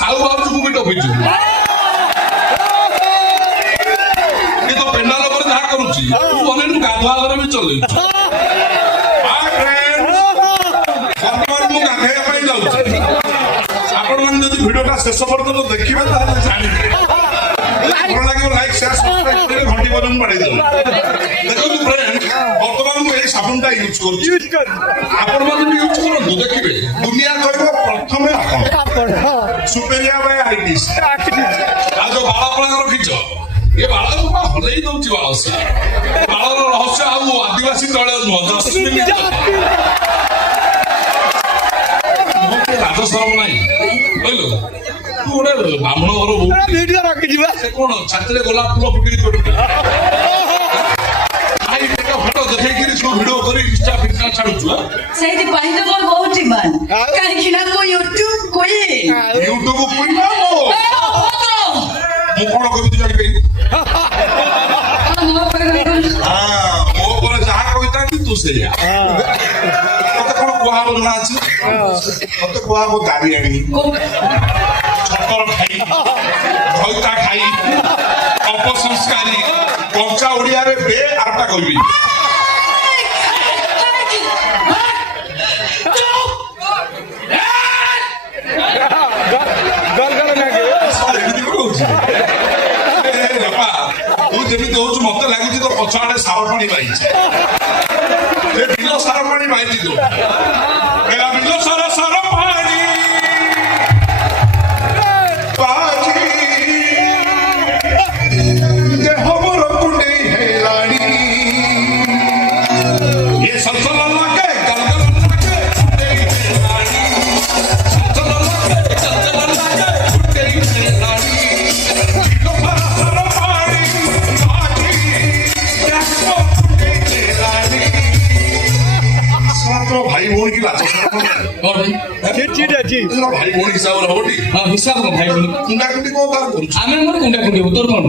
ସାହୁ ବାବୁକୁ ବି ଡବିଛୁ କିନ୍ତୁ ପେଣ୍ଡାଲ ଉପରେ ଯାହା କରୁଛି ତୁ ଅନେକ ଗାଧୁଆ ଘରେ ବି ଚଲେଇଛୁ। ବର୍ତ୍ତମାନ ମୁଁ ଗାଧେଇବା ପାଇଁ ଯାଉଛି। ଆପଣମାନେ ଯଦି ଭିଡିଓଟା ଶେଷ ପର୍ଯ୍ୟନ୍ତ ଦେଖିବେ ତାହେଲେ ଜାଣିବେ। ଭଲ ଲାଗିବ ଲାଇକ୍ ସେୟାର ସବସ୍କ୍ରାଇବ କରିବେ ଘଣ୍ଟି ବଜନ ବାଡେଇ ଦେବେ। ଦେଖନ୍ତୁ ଫ୍ରେଣ୍ଡ ବର୍ତ୍ତମାନ ମୁଁ ଏଇ ସାବୁନଟା ୟୁଜ କରୁଛି ଆପଣମାନେ ବି ୟୁଜ କରନ୍ତୁ ଦେଖିବେ ଦୁନିଆ କହିବ ପ୍ରଥମେ ଆପଣ ସୁପେରିଆ ବାଇ ଆଇଟିସ୍ ଆଉ ଯୋଉ ବାଳ ଆପଣଙ୍କ ରଖିଛ ଏ ବାଳକୁ ହଲେଇ ଦଉଛି ବାଳ ବାଳର ରହସ୍ୟ ଆଉ ଆଦିବାସୀ ତଳେ ନୁହଁ ରାଜଶରମ ନାହିଁ କହିଲୁ ତୁ ଗୋଟେ ବ୍ରାହ୍ମଣ ଘର ରଖିଯିବା ସେ କଣ ଛାତିରେ ଗୋଲାପ ଫୁଲ ଫୁଟେଇ ଫଟୋ ଦେଖେଇକିରି ସବୁ ଭିଡିଓ କରି ଇନଷ୍ଟା ଫିନଷ୍ଟା ଛାଡୁଛୁ ସେଇଥିପାଇଁ ତ ମୋର ବହୁତ ଡିମାଣ୍ଡ କାହିଁକି ନା ମୁଁ ୟୁଟ୍ୟୁବ କୁଇନ୍ ନା ମୁଁ କଣ କହିବି ଜାଣିପାରିବି ମୋ ଉପରେ ଯାହା କହିଥାନ୍ତି ତୁ ସେଇଆ ମତେ କଣ କୁହାହବ ଜଣା ଅଛି ମତେ କୁହାହବ ଦାରିଆଣି ଛତର ଖାଇ ଢଇତା ଖାଇ ଅପସଂସ୍କାରୀ କଞ୍ଚା ଓଡିଆରେ ବେ ଆରଟା କହିବି ଯେମିତି ହଉଛି ମତେ ଲାଗୁଛି ତ ପଛ ଆଡେ ସାର ପାଣି ବାହିଛି ବିଲ ସାର ପାଣି ବାହିଛି ତୁ ବିଲ ସାର ସାର ପାଣି ଦେହ ମୋର କୁଣ୍ଡେଇ ହେଲାଣି ଏ ସଲସଲ ଲାଗେ ଗଲଗଲ ଲାଗେ କୁଣ୍ଡେଇ ହେଲାଣି ସଲସଲ ଲାଗେ ଗଲଗଲ ଲାଗେ କୁଣ୍ଡେଇ ହେଲାଣି भाई भौणी की लाच भाई भौणी हिसाब रे होटी हां हिसाब रे भाई भौणी कुंडा कुंडी को काम करू आमे मोर कुंडा कुंडी तोर कोन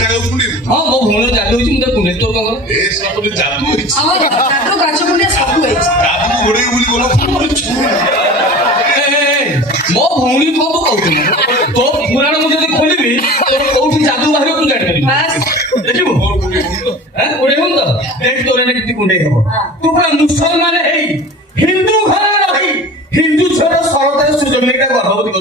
जागा कुंडी हां मो भौणी जादू होची मुते कुंडे तोर कोन ए सब जादू होची हमर जादू गाछ कुंडे सब होची जादू गोडे गुली बोलो ए मो भौणी को तो कहू तो पुराण मु जदी खोलिबी तोर कोठी जादू बाहर तू जानि परिबी बस देखिबो मोर कुंडे हैं कुंडे हम तो देख तोरे ने किती कुंडे हबो तू पूरा मुसलमान है हिंदू घर रही हिंदू छोरा सरकार सुजन लेकर गर्भवती को